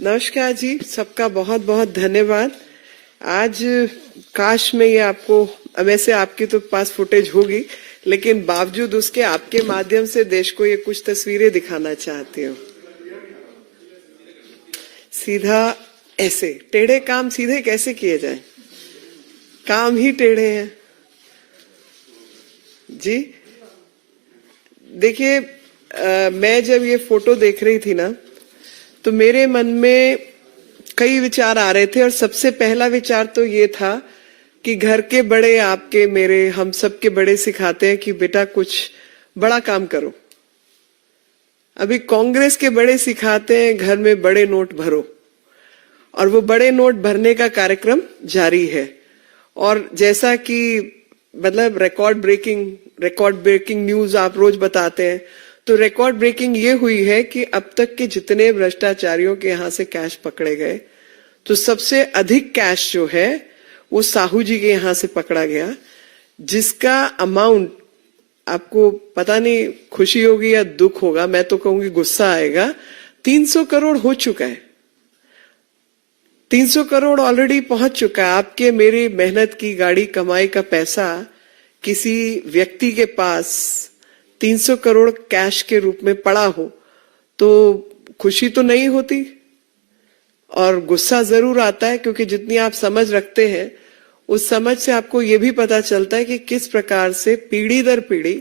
नमस्कार जी, सबका बहुत बहुत धन्यवाद। आज काश में ये आपको, वैसे आपके तो पास फुटेज होगी, लेकिन बावजूद उसके आपके माध्यम से देश को ये कुछ तस्वीरें दिखाना चाहती हूँ। सीधा ऐसे टेढ़े काम सीधे कैसे किए जाए, काम ही टेढ़े हैं जी। देखिए, मैं जब ये फोटो देख रही थी ना, तो मेरे मन में कई विचार आ रहे थे और सबसे पहला विचार तो ये था कि घर के बड़े, आपके, मेरे, हम सब के बड़े सिखाते हैं कि बेटा कुछ बड़ा काम करो। अभी कांग्रेस के बड़े सिखाते हैं घर में बड़े नोट भरो, और वो बड़े नोट भरने का कार्यक्रम जारी है। और जैसा कि मतलब रिकॉर्ड ब्रेकिंग न्यूज आप रोज बताते हैं, तो रिकॉर्ड ब्रेकिंग ये हुई है कि अब तक के जितने भ्रष्टाचारियों के यहाँ से कैश पकड़े गए, तो सबसे अधिक कैश जो है वो साहू जी के यहाँ से पकड़ा गया, जिसका अमाउंट आपको पता नहीं खुशी होगी या दुख होगा, मैं तो कहूंगी गुस्सा आएगा। 300 करोड़ हो चुका है, 300 करोड़ ऑलरेडी पहुंच चुका है। आपके मेरी मेहनत की गाड़ी कमाई का पैसा किसी व्यक्ति के पास 300 करोड़ कैश के रूप में पड़ा हो तो खुशी तो नहीं होती, और गुस्सा जरूर आता है, क्योंकि जितनी आप समझ रखते हैं उस समझ से आपको ये भी पता चलता है कि किस प्रकार से पीढ़ी दर पीढ़ी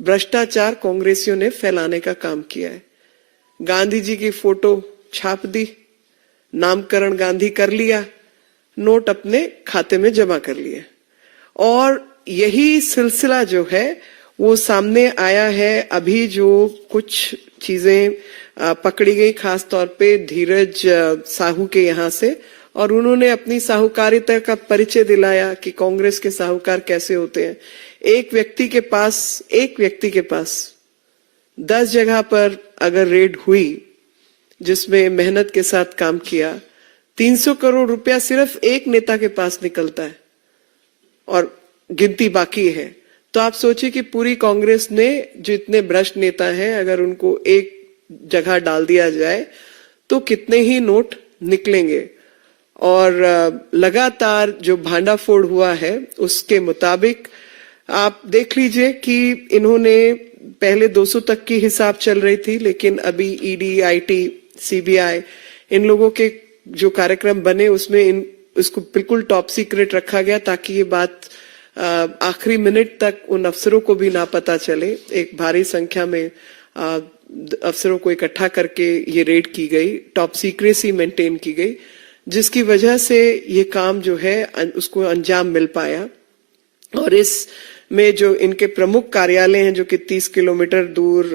भ्रष्टाचार कांग्रेसियों ने फैलाने का काम किया है। गांधी जी की फोटो छाप दी, नामकरण गांधी कर लिया, नोट अपने खाते में जमा कर लिए, और यही सिलसिला जो है वो सामने आया है। अभी जो कुछ चीजें पकड़ी गई, खास तौर पे धीरज साहू के यहाँ से, और उन्होंने अपनी साहूकारिता का परिचय दिलाया कि कांग्रेस के साहूकार कैसे होते हैं। एक व्यक्ति के पास 10 जगह पर अगर रेड हुई जिसमें मेहनत के साथ काम किया, 300 करोड़ रुपया सिर्फ एक नेता के पास निकलता है और गिनती बाकी है। तो आप सोचिए कि पूरी कांग्रेस ने जितने भ्रष्ट नेता हैं, अगर उनको एक जगह डाल दिया जाए तो कितने ही नोट निकलेंगे। और लगातार जो भांडाफोड़ हुआ है उसके मुताबिक आप देख लीजिए कि इन्होंने पहले 200 तक की हिसाब चल रही थी, लेकिन अभी ईडी, आईटी, सीबीआई, इन लोगों के जो कार्यक्रम बने उसमें उसको बिल्कुल टॉप सीक्रेट रखा गया, ताकि ये बात आखिरी मिनट तक उन अफसरों को भी ना पता चले। एक भारी संख्या में अफसरों को इकट्ठा करके ये रेड की गई, टॉप सीक्रेसी मेंटेन की गई, जिसकी वजह से ये काम जो है उसको अंजाम मिल पाया। और इस में जो इनके प्रमुख कार्यालय हैं, जो कि 30 किलोमीटर दूर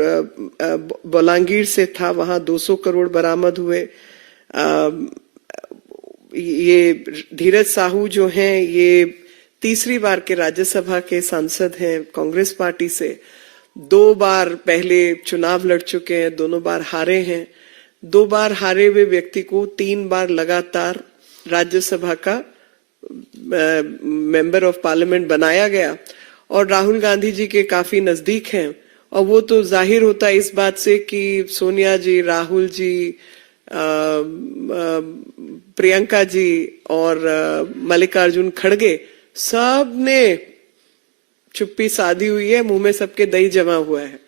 बोलांगीर से था, वहां 200 करोड़ बरामद हुए। ये धीरज साहू जो हैं, ये तीसरी बार के राज्यसभा के सांसद हैं कांग्रेस पार्टी से। 2 बार पहले चुनाव लड़ चुके हैं, दोनों बार हारे हैं। 2 बार हारे हुए व्यक्ति को 3 बार लगातार राज्यसभा का मेंबर ऑफ पार्लियामेंट बनाया गया, और राहुल गांधी जी के काफी नजदीक हैं। और वो तो जाहिर होता है इस बात से कि सोनिया जी, राहुल जी, प्रियंका जी और मल्लिकार्जुन खड़गे, सब ने चुप्पी साधी हुई है, मुंह में सबके दही जमा हुआ है।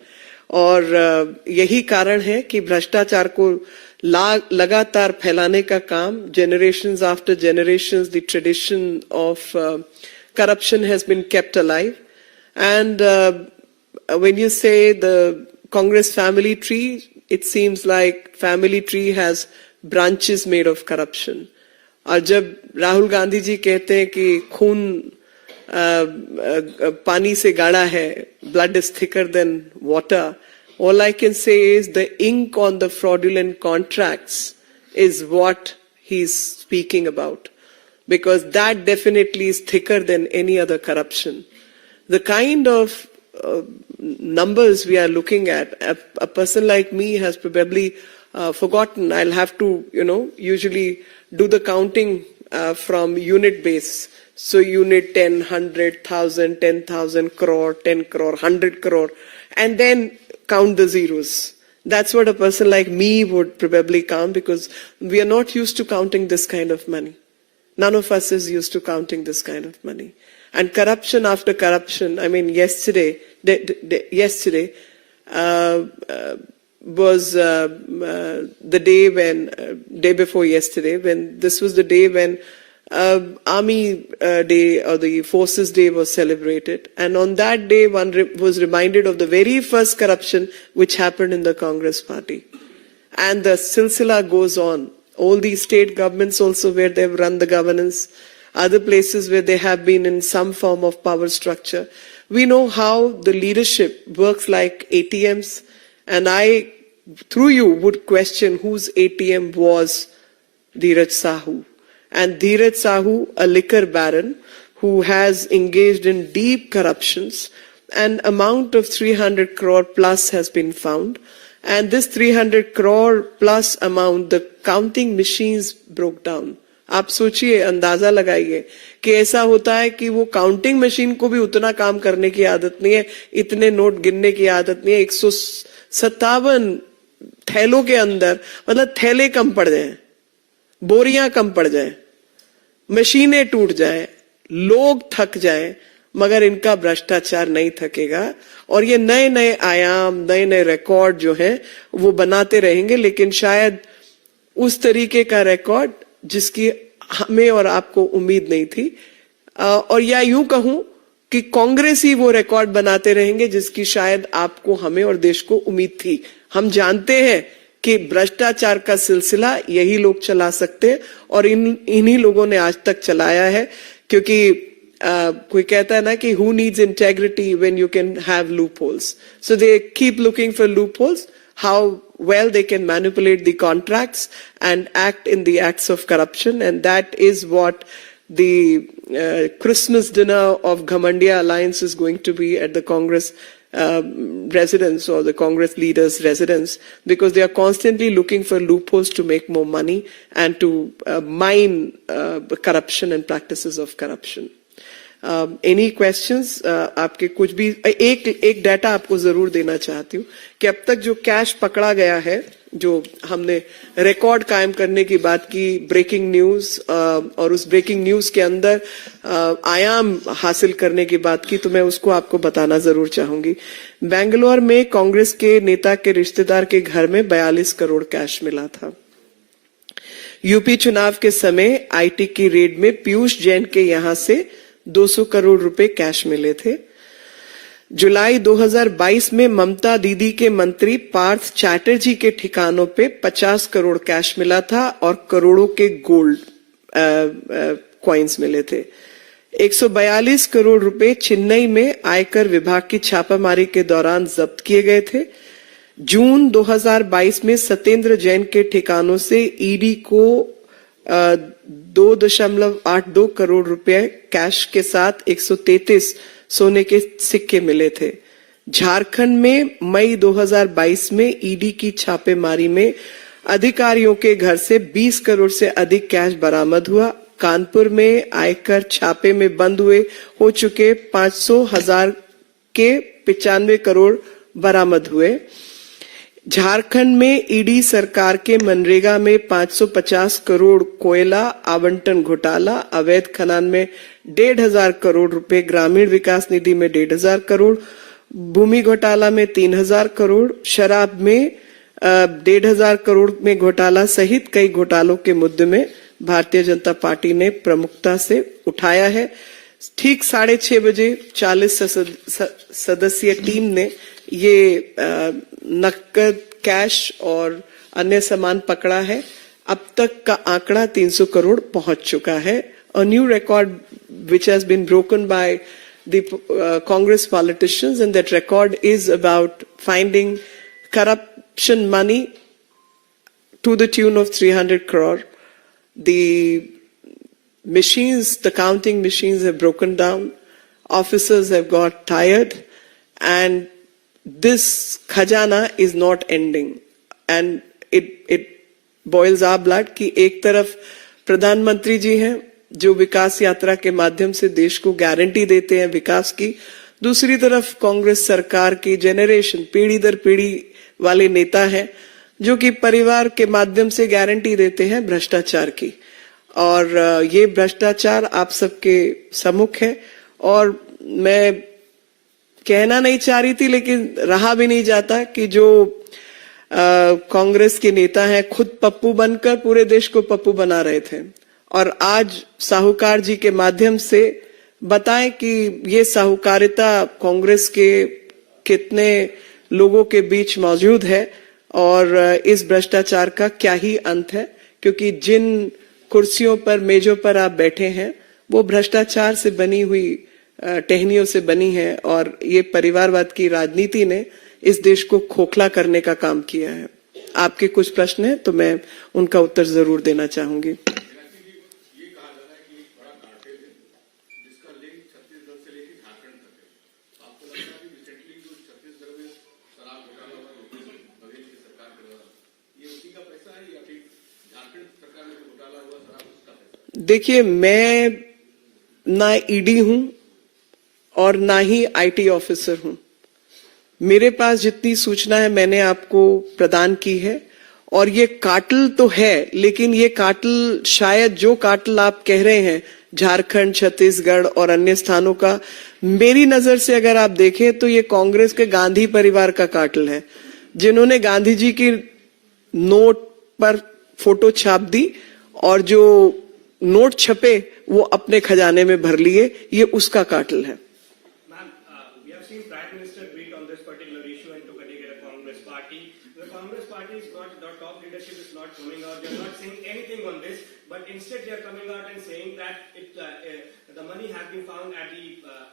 और यही कारण है कि भ्रष्टाचार को लगातार फैलाने का काम, generations after generations, the tradition of corruption has been kept alive. And when you say the Congress family tree, it seems like family tree has branches made of corruption. और जब राहुल गांधी जी कहते हैं कि खून पानी से गाढ़ा है, blood is thicker than water, all I can say is the ink on the fraudulent contracts is what he's speaking about, because that definitely is thicker than any other corruption. The kind of numbers we are looking at, a person like me has probably forgotten. I'll have to, usually do the counting from unit base. So unit 10, 100, 1000 crore, 10 crore, 100 crore, and then count the zeros. That's what a person like me would probably count, because we are not used to counting this kind of money. None of us is used to counting this kind of money. And corruption after corruption. I mean, yesterday was the day when, day before yesterday, when this was the day when Army Day or the Forces Day was celebrated. And on that day, one was reminded of the very first corruption which happened in the Congress party. And the silsila goes on. All these state governments also where they've run the governance, other places where they have been in some form of power structure. We know how the leadership works like ATMs, and I, through you, would question whose ATM was Dheeraj Sahu. And Dheeraj Sahu, a liquor baron who has engaged in deep corruptions, an amount of 300 crore plus has been found. And this 300 crore plus amount, the counting machines broke down. आप सोचिए, अंदाजा लगाइए कि ऐसा होता है कि वो काउंटिंग मशीन को भी उतना काम करने की आदत नहीं है, इतने नोट गिनने की आदत नहीं है। 157 थैलों के अंदर, मतलब थैले कम पड़ जाएं, बोरियां कम पड़ जाएं, मशीनें टूट जाएं, लोग थक जाएं, मगर इनका भ्रष्टाचार नहीं थकेगा। और ये नए नए आयाम, नए नए रिकॉर्ड जो हैं वो बनाते रहेंगे, लेकिन शायद उस तरीके का रिकॉर्ड जिसकी हमें और आपको उम्मीद नहीं थी, और या यूं कहूं कि कांग्रेस ही वो रिकॉर्ड बनाते रहेंगे जिसकी शायद आपको, हमें और देश को उम्मीद थी। हम जानते हैं कि भ्रष्टाचार का सिलसिला यही लोग चला सकते हैं, और इन्हीं लोगों ने आज तक चलाया है। क्योंकि कोई कहता है ना कि who needs integrity when you can have loopholes, so they keep looking for loopholes, how well they can manipulate the contracts and act in the acts of corruption. And that is what the Christmas dinner of Ghamandiya Alliance is going to be at the Congress residence, or the Congress leaders' residence, because they are constantly looking for loopholes to make more money and to mine corruption and practices of corruption. Any questions? आपके कुछ भी, एक data आपको जरूर देना चाहती हूँ कि अब तक जो कैश पकड़ा गया है, जो हमने रिकॉर्ड कायम करने की बात की, ब्रेकिंग न्यूज, और उस ब्रेकिंग न्यूज के अंदर आयाम हासिल करने की बात की, तो मैं उसको आपको बताना जरूर चाहूंगी। बेंगलोर में कांग्रेस के नेता के रिश्तेदार के घर में 42 करोड़ कैश मिला था। यूपी चुनाव के समय आईटी की रेड में पीयूष जैन के यहां से 200 करोड़ रुपए कैश मिले थे। जुलाई 2022 में ममता दीदी के मंत्री पार्थ चैटर्जी के ठिकानों पे 50 करोड़ कैश मिला था और करोड़ों के गोल्ड कॉइन्स मिले थे। 142 करोड़ रुपए चेन्नई में आयकर विभाग की छापामारी के दौरान जब्त किए गए थे। जून 2022 में सत्येंद्र जैन के ठिकानों से ईडी को 2.82 करोड़ रुपए कैश के साथ 133 सोने के सिक्के मिले थे। झारखंड में मई 2022 में ईडी की छापेमारी में अधिकारियों के घर से 20 करोड़ से अधिक कैश बरामद हुआ। कानपुर में आयकर छापे में बंद हो चुके 500,000 के 95 करोड़ बरामद हुए। झारखंड में ईडी सरकार के मनरेगा में 550 करोड़ कोयला आवंटन घोटाला, अवैध खनन में 1,500 करोड़ रुपए, ग्रामीण विकास निधि में 1,500 करोड़, भूमि घोटाला में 3,000 करोड़, शराब में 1,500 करोड़ में घोटाला सहित कई घोटालों के मुद्दे में भारतीय जनता पार्टी ने प्रमुखता से उठाया है। ठीक 6:30 बजे 40 सदस्यीय टीम ने ये नकद, कैश और अन्य सामान पकड़ा है। अब तक का आंकड़ा 300 करोड़ पहुंच चुका है। A new record which has been broken by the Congress politicians, and that record is about finding corruption money to the tune of 300 crore. The machines, the counting machines have broken down. Officers have got tired, and this khajana is not ending, and it boils our blood कि एक तरफ प्रधानमंत्री जी हैं जो विकास यात्रा के माध्यम से देश को गारंटी देते हैं विकास की, दूसरी तरफ कांग्रेस सरकार की जेनरेशन पीढ़ी दर पीढ़ी वाले नेता हैं जो कि परिवार के माध्यम से गारंटी देते हैं भ्रष्टाचार की। और ये भ्रष्टाचार आप सबके सम्मुख है और मैं कहना नहीं चाह रही थी लेकिन रहा भी नहीं जाता कि जो कांग्रेस के नेता हैं खुद पप्पू बनकर पूरे देश को पप्पू बना रहे थे और आज साहूकार जी के माध्यम से बताएं कि ये साहूकारिता कांग्रेस के कितने लोगों के बीच मौजूद है और इस भ्रष्टाचार का क्या ही अंत है, क्योंकि जिन कुर्सियों पर मेजों पर आप बैठे हैं वो भ्रष्टाचार से बनी हुई टहनियों से बनी है और ये परिवारवाद की राजनीति ने इस देश को खोखला करने का काम किया है। आपके कुछ प्रश्न हैं तो मैं उनका उत्तर जरूर देना चाहूंगी। देखिए, मैं ना ईडी हूं और ना ही आईटी ऑफिसर हूं। मेरे पास जितनी सूचना है मैंने आपको प्रदान की है और ये काटल तो है, लेकिन ये काटल शायद जो काटल आप कह रहे हैं झारखंड, छत्तीसगढ़ और अन्य स्थानों का, मेरी नजर से अगर आप देखें तो ये कांग्रेस के गांधी परिवार का काटल है, जिन्होंने गांधी जी की नोट पर फोटो छाप दी और जो नोट छपे वो अपने खजाने में भर लिए, ये उसका काटल है। But instead they are coming out and saying that the money has been found at the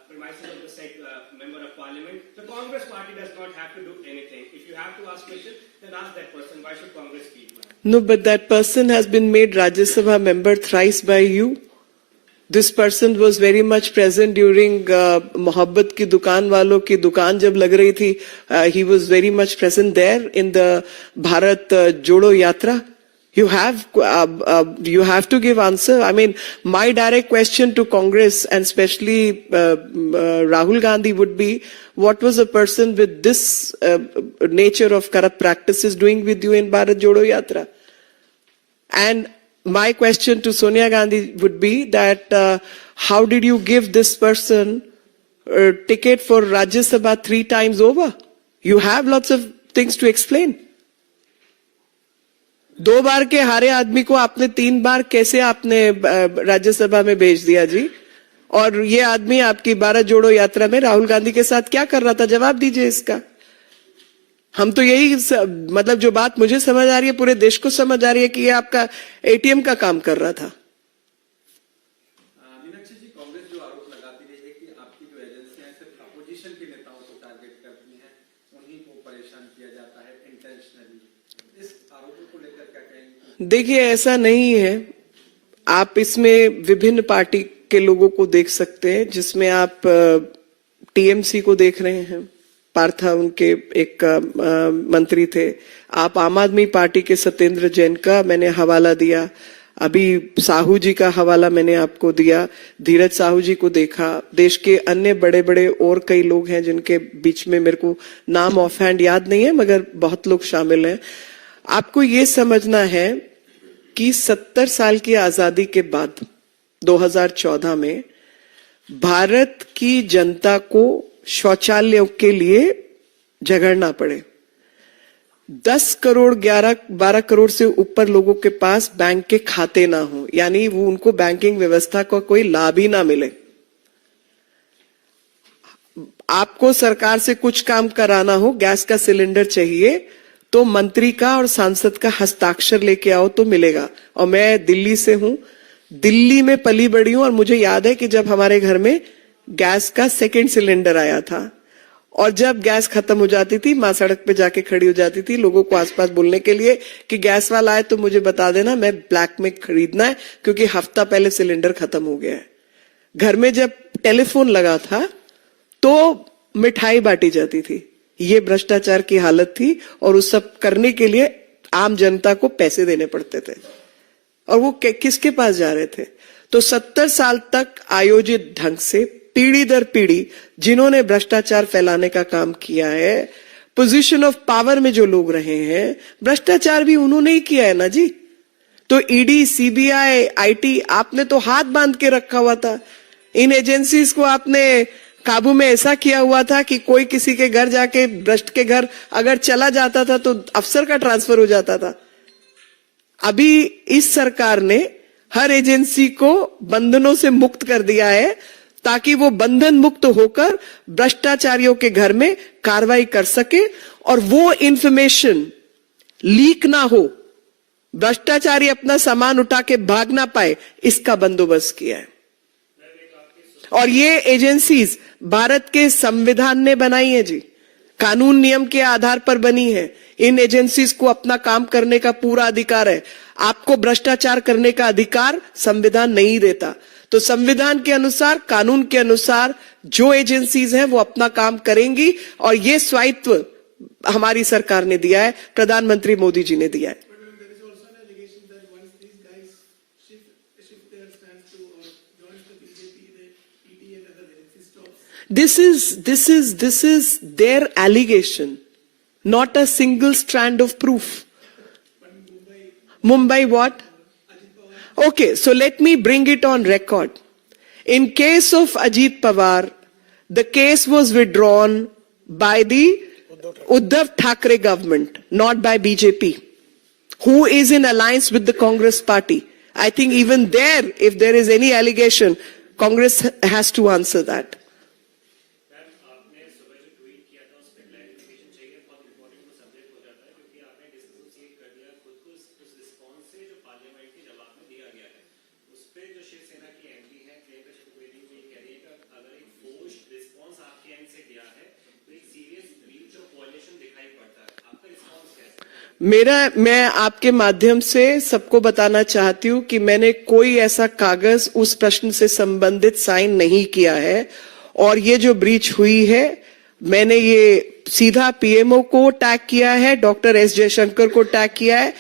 premises of the said member of parliament. The Congress party does not have to do anything. If you have to ask questions, then ask that person. Why should Congress keep? No, but that person has been made Rajya Sabha member thrice by you. This person was very much present during Mohabbat ki dukaan walon ki dukaan jab lag rahi thi. He was very much present there in the Bharat Jodo Yatra. You have to give answer. I mean, my direct question to Congress and especially Rahul Gandhi would be, what was a person with this nature of corrupt practices doing with you in Bharat Jodo Yatra? And my question to Sonia Gandhi would be that how did you give this person a ticket for Rajya Sabha 3 times over? You have lots of things to explain. 2 बार के हारे आदमी को आपने 3 बार कैसे आपने राज्यसभा में भेज दिया जी? और ये आदमी आपकी भारत जोड़ो यात्रा में राहुल गांधी के साथ क्या कर रहा था? जवाब दीजिए इसका। हम तो यही मतलब जो बात मुझे समझ आ रही है पूरे देश को समझ आ रही है कि ये आपका एटीएम का काम कर रहा था। देखिए, ऐसा नहीं है। आप इसमें विभिन्न पार्टी के लोगों को देख सकते हैं, जिसमें आप टीएमसी को देख रहे हैं, पार्था उनके एक मंत्री थे। आप आम आदमी पार्टी के सत्येंद्र जैन का मैंने हवाला दिया, अभी साहू जी का हवाला मैंने आपको दिया, धीरज साहू जी को देखा। देश के अन्य बड़े बड़े और कई लोग हैं जिनके बीच में मेरे को नाम ऑफ हैंड याद नहीं है, मगर बहुत लोग शामिल हैं। आपको ये समझना है कि 70 साल की आजादी के बाद 2014 में भारत की जनता को शौचालयों के लिए झगड़ना पड़े। 10 करोड़ 11-12 करोड़ से ऊपर लोगों के पास बैंक के खाते ना हो, यानी वो उनको बैंकिंग व्यवस्था का कोई लाभ ही ना मिले। आपको सरकार से कुछ काम कराना हो, गैस का सिलेंडर चाहिए तो मंत्री का और सांसद का हस्ताक्षर लेके आओ तो मिलेगा। और मैं दिल्ली से हूं, दिल्ली में पली बड़ी हूं और मुझे याद है कि जब हमारे घर में गैस का सेकंड सिलेंडर आया था और जब गैस खत्म हो जाती थी, मां सड़क पे जाके खड़ी हो जाती थी लोगों को आसपास बोलने के लिए कि गैस वाला आए तो मुझे बता देना, मैं ब्लैक में खरीदना है क्योंकि हफ्ता पहले सिलेंडर खत्म हो गया है। घर में जब टेलीफोन लगा था तो मिठाई बांटी जाती थी। ये भ्रष्टाचार की हालत थी और उस सब करने के लिए आम जनता को पैसे देने पड़ते थे और वो किसके पास जा रहे थे? तो 70 साल तक आयोजित ढंग से पीढ़ी दर पीढ़ी जिन्होंने भ्रष्टाचार फैलाने का काम किया है, पोजीशन ऑफ पावर में जो लोग रहे हैं, भ्रष्टाचार भी उन्होंने ही किया है ना जी। तो ईडी, सीबीआई, आईटी, आपने तो हाथ बांध के रखा हुआ था। इन एजेंसीज को आपने काबू में ऐसा किया हुआ था कि कोई किसी के घर जाके, भ्रष्ट के घर अगर चला जाता था तो अफसर का ट्रांसफर हो जाता था। अभी इस सरकार ने हर एजेंसी को बंधनों से मुक्त कर दिया है ताकि वो बंधन मुक्त होकर भ्रष्टाचारियों के घर में कार्रवाई कर सके और वो इंफॉर्मेशन लीक ना हो, भ्रष्टाचारी अपना सामान उठा के भाग ना पाए, इसका बंदोबस्त किया है। और ये एजेंसीज भारत के संविधान ने बनाई है जी, कानून नियम के आधार पर बनी है। इन एजेंसीज को अपना काम करने का पूरा अधिकार है। आपको भ्रष्टाचार करने का अधिकार संविधान नहीं देता। तो संविधान के अनुसार, कानून के अनुसार जो एजेंसीज हैं वो अपना काम करेंगी और ये स्वायत्व हमारी सरकार ने दिया है, प्रधानमंत्री मोदी जी ने दिया है। This is their allegation, not a single strand of proof. Mumbai what? Okay, so let me bring it on record. In case of Ajit Pawar, the case was withdrawn by the Uddhav Thackeray government, not by BJP, who is in alliance with the Congress party. I think even there, if there is any allegation, Congress has to answer that. मैं आपके माध्यम से सबको बताना चाहती हूं कि मैंने कोई ऐसा कागज उस प्रश्न से संबंधित साइन नहीं किया है और ये जो ब्रीच हुई है, मैंने ये सीधा पीएमओ को टैग किया है, डॉक्टर एस जयशंकर को टैग किया है,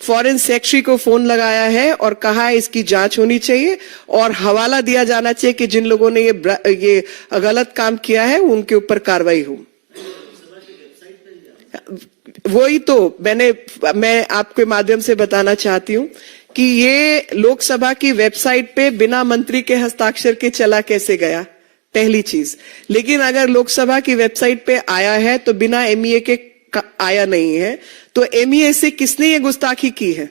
फॉरेन सेक्रेटरी को फोन लगाया है और कहा है इसकी जांच होनी चाहिए और हवाला दिया जाना चाहिए कि जिन लोगों ने ये गलत काम किया है उनके ऊपर कार्रवाई हो। वही तो मैं आपके माध्यम से बताना चाहती हूं कि ये लोकसभा की वेबसाइट पे बिना मंत्री के हस्ताक्षर के चला कैसे गया, पहली चीज। लेकिन अगर लोकसभा की वेबसाइट पे आया है तो बिना एमईए के आया नहीं है, तो एमईए से किसने ये गुस्ताखी की है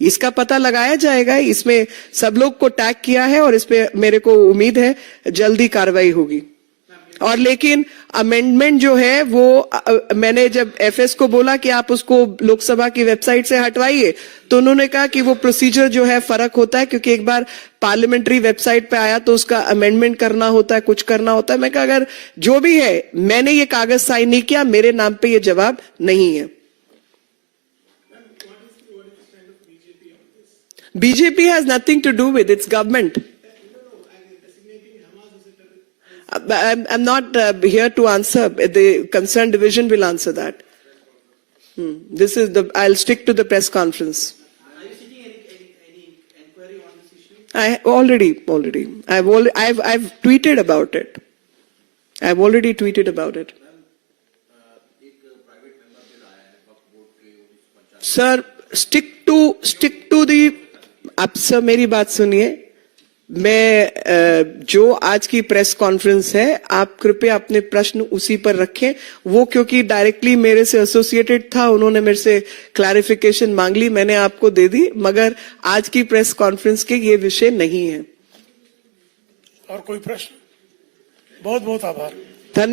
इसका पता लगाया जाएगा। इसमें सब लोग को टैग किया है और इस पे मेरे को उम्मीद है जल्दी कार्रवाई होगी। और लेकिन अमेंडमेंट जो है वो मैंने जब एफएस को बोला कि आप उसको लोकसभा की वेबसाइट से हटवाइए, तो उन्होंने कहा कि वो प्रोसीजर जो है फर्क होता है, क्योंकि एक बार पार्लियामेंट्री वेबसाइट पे आया तो उसका अमेंडमेंट करना होता है, कुछ करना होता है। मैं कहा अगर जो भी है, मैंने ये कागज साइन नहीं किया, मेरे नाम पे ये जवाब नहीं है। BJP has nothing to do with its government. I'm not here to answer. The concerned division will answer that. I'll stick to the press conference. Are you seeking any inquiry on this issue? Already. I've tweeted about it. I've already tweeted about it. Sir, stick to the. अब sir मेरी बात सुनिए। मैं जो आज की press conference है, आप कृपया अपने प्रश्न उसी पर रखें। वो क्योंकि डायरेक्टली मेरे से एसोसिएटेड था, उन्होंने मेरे से क्लैरिफिकेशन मांग ली, मैंने आपको दे दी, मगर आज की प्रेस कॉन्फ्रेंस के ये विषय नहीं है। और कोई प्रश्न? बहुत बहुत आभार।